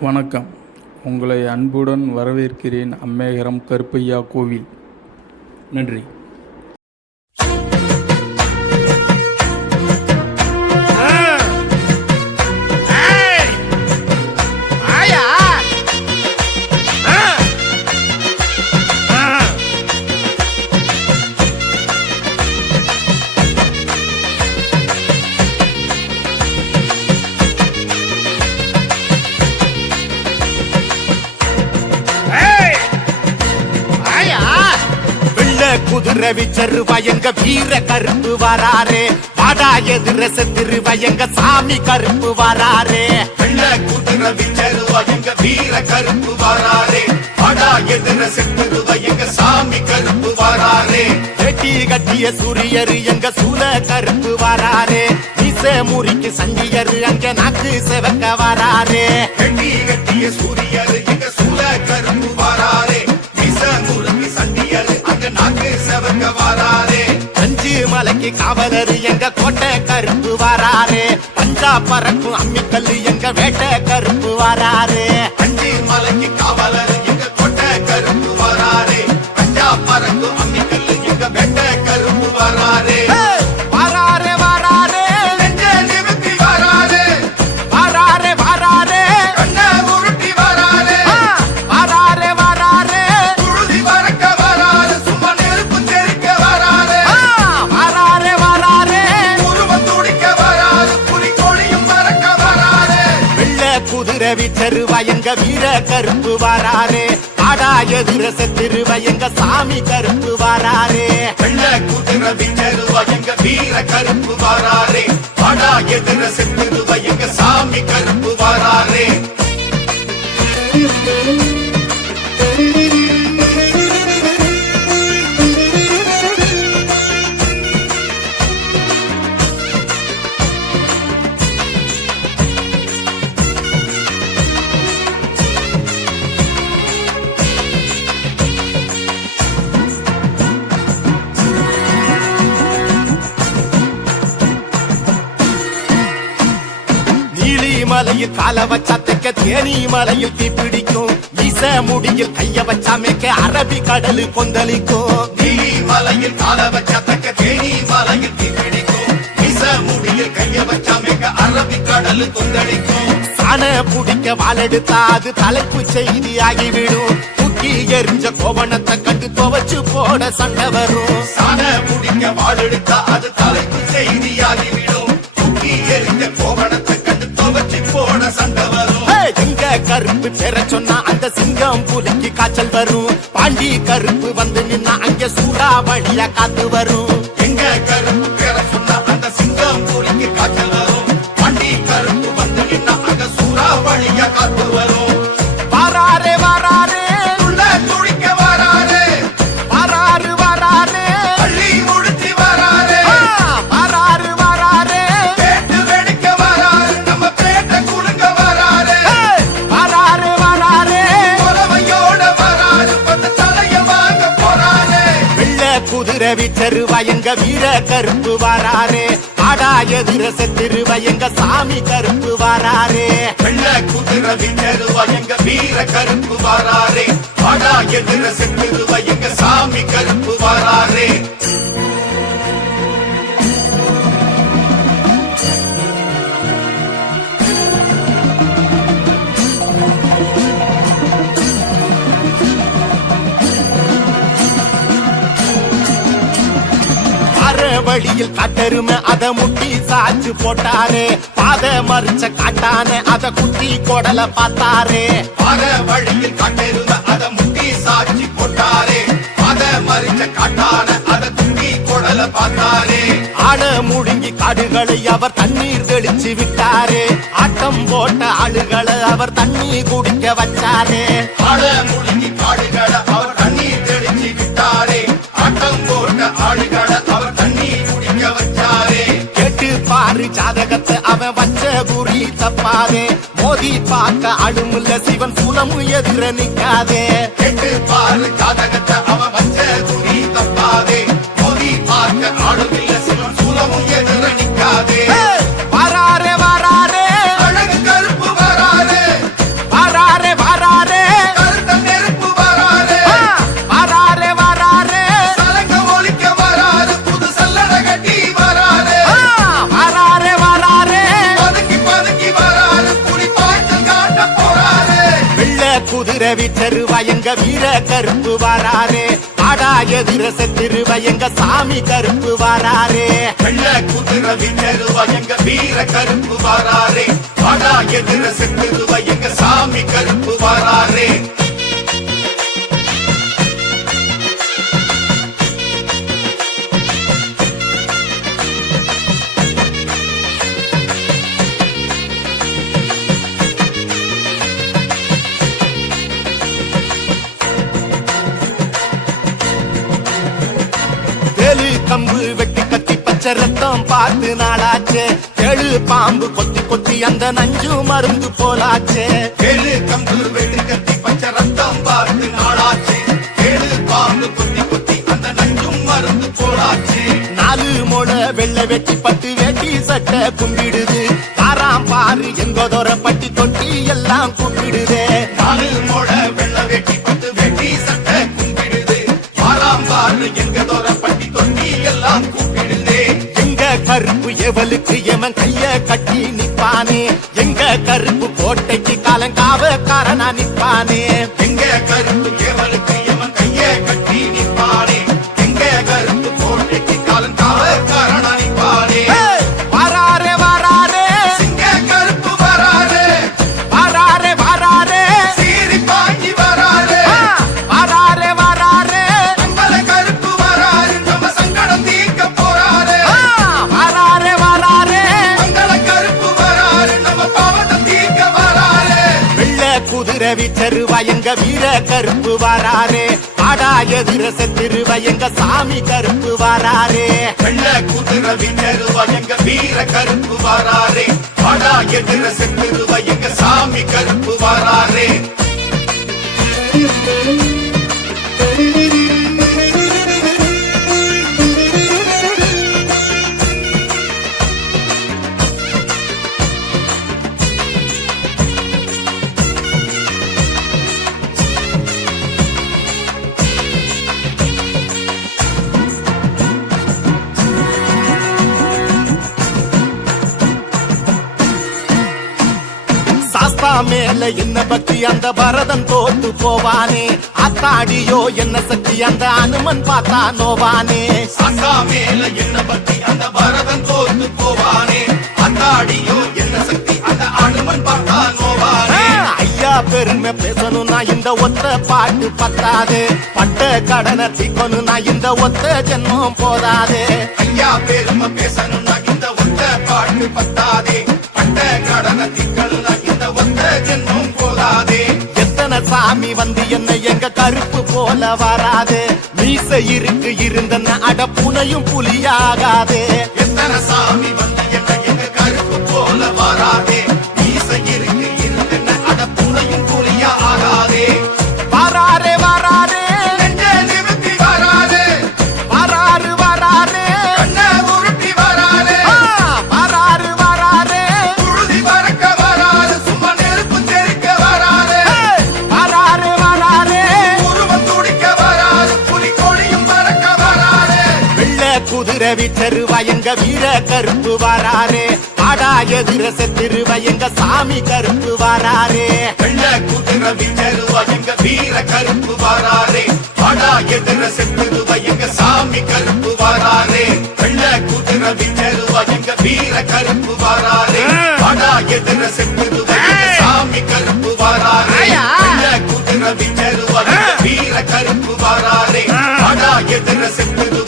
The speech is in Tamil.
வணக்கம். உங்களை அன்புடன் வரவேற்கிறேன் அம்மேகரம் கருப்பையா கோவில். நன்றி. வெள்ள குதிரை விச்சருவா வீர கருப்பு வராரே. வாடா எதிர செத்துருவா எங்க சாமி கருப்பு வராரே. வெள்ள குதிரை விச்சருவா வீர கருப்பு வராரே. வாடா எதிர செட்டுருவா எங்க சாமி கருப்பு வராரே. வெட்டி கட்டிய சூரியரு எங்க சூல கருப்பு வராரே. மீச முறிக்கு சண்டியரு அங்க நாக்கு செவக்க வராரே. கட்டி கட்டிய சூரியரு எங்க வராரே அஞ்சு மலைக்கு காவலர் எங்க கோட்டை கருப்பு வராரே பஞ்சா பறக்கும் அம்மிக்கல் எங்க வேட்டை விச்சருவா எங்க வீர கருப்பு வராரே. ஆடா எதிர செத்திருவா எங்க சாமி கருப்பு வராரே. வெள்ள குதிரை விச்சருவா எங்க வீர கருப்பு வராரே. படா எதிர செத்துருவா எங்க சாமி கருப்பு மலையில் கால வச்சா தெக்க தேனி மலையில் தீ பிடிக்கும். வீச முடியில் கைய வச்சா மேக்க அரபி கடலு கொந்தளிக்கும். நீலி மலையில் கால வச்சா தக்க தேனி மலையில் தீ பிடிக்கும். விச முடியில் கைய வச்சா மிக அரபி கடலு கொந்தளிக்கும். சாண பிடிக்க வாழெடுத்தா அது தலைப்பு செய்தி ஆகிவிடும் தூக்கி எரிஞ்ச கோவணத்தை கண்டு துவச்சு போட சண்டை வரும். சாண முடிக்க வாழெடுத்தா அது தலைப்பு செய்தியாகிவிடும் கருப்பு பெற சொன்னா அந்த சிங்கம் புலிக்கு காய்ச்சல் வரும். பாண்டி கருப்பு வந்து நின்னா அங்க சூறாவளியா காத்து வரும். விச்சருவா எங்க வீர கருப்பு வராரே. ஆடா எதிர செத்திருவா எங்க சாமி கருப்பு வராரே. வெள்ள குதிரை விச்சருவா எங்க வீர கருப்பு வராரே. படா எதிர செத்துருவா எங்க சாமி கருப்பு வராரே. வழியில் காட்டெருமை அத முட்டி சாச்சு போட்டாரே. பாத மறிச்ச காட்டான அத குட்டி கொடல பார்த்தாரே. பர வழியில் காட்டிருந்த அத முட்டி சாட்சி போட்டாரே. அத மறிச்ச காட்டான அத குட்டி கொடல பார்த்தாரே. ஆட முழுங்கி காடுகளை அவர் தண்ணீர் தெளிச்சு விட்டாரே. ஆட்டம் போட்ட ஆளுகளை அவர் தண்ணி குடிக்க வச்சாரே. ஆட முழுங்கி கேட்டு ஜாதகத்தை அவன் வச்ச குறி தப்பாதே மோதி பார்க்க அழுமுல்ல சிவன் சூலமும் எதிர நிக்காதே. பாரு ஜாதகத்தை. திருவயங்க வீர கருப்பு வராரே. ஆடா எதிர திருவயங்க சாமி கருப்பு வராரே. வெள்ள குதிரவி திருவயங்க வீர கருப்பு வராரே. வாடா எதிர திருவயங்க சாமி கருப்பு வராரே. பார்த்து நாளாச்சே. ஏழு பாம்பு கொத்தி கொத்தி அந்த நஞ்சு மருந்து போலாச்சே. ஏழு கம்பு வெடு கட்டி பச்சை ரத்தம் பார்த்து நாளாச்சு. ஏழு பாம்பு குத்தி குத்தி அந்த நஞ்சும் மருந்து போலாச்சு. நாலு மொழ வெள்ளை வெட்டி பட்டு வேட்டி சட்டை கும்பிடுது. பாராம் பாரு எங்கதோர பட்டி தொட்டி எல்லாம் கும்பிடுதே. எவளுக்கு கைய கட்டி நிப்பானே. எங்க கருப்பு கோட்டைக்கு காலங்காவக்காரனா நிப்பானே. விச்சருவா எங்க வீர கருப்பு வராரே. ஆடா எதிர செத்திருவா எங்க சாமி கருப்பு வராரே. வெள்ள குதிரை விண்ணருவா எங்க வீர கருப்பு வராரே. வாடா எதிர செத்துருவா எங்க சாமி கருப்பு வராரே. பக்தி அந்த பரதன் தோத்து போவானே. அத்தாடியோ என்ன சக்தி அந்த அனுமன் பார்த்தா நோவானே. சசா மேல என்ன பத்தி அந்த பரதன் தோத்து போவானே. அந்தாடியோ என்ன சக்தி அந்த அனுமன் பார்த்தா நோவானே. ஐயா பெருமை பேசணும்னா இந்த ஒத்த பாட்டு பத்தாது. பட்ட கடனை தீக்கணும்னா இந்த ஒத்த ஜென்மம் போதாதே. ஐயா பெருமை பேசணும்னா இந்த ஒத்த பாட்டு பத்தாதே. பட்ட கடனை திக்கணும்னா இந்த ஒத்த ஜென்மம் எத்தனை சாமி வந்து என்ன எங்க கருப்பு போல வராது. மீச இருக்கு இருந்தன அட புனையும் புலியாகாதே. எத்தனை சாமி? விச்சருவா எங்க வீர கருப்பு வராரே. ஆடா எதிர செத்திருவா எங்க சாமி கருப்பு வராரே. வெள்ள குதிரை விச்சருவா எங்க வீர கருப்பு வாராரே. வாடா எதிர செத்துருவா எங்க சாமி கருப்பு வாராரே. வெள்ள குதிரை விச்சருவா எங்க வீர கருப்பு வாராரே. வாடா எதிர செத்துருவா எங்க சாமி கருப்பு வாராரே! வெள்ள குதிரை விச்சருவா எங்க வீர கருப்பு வாராரே. வாடா எதிர செத்துருவா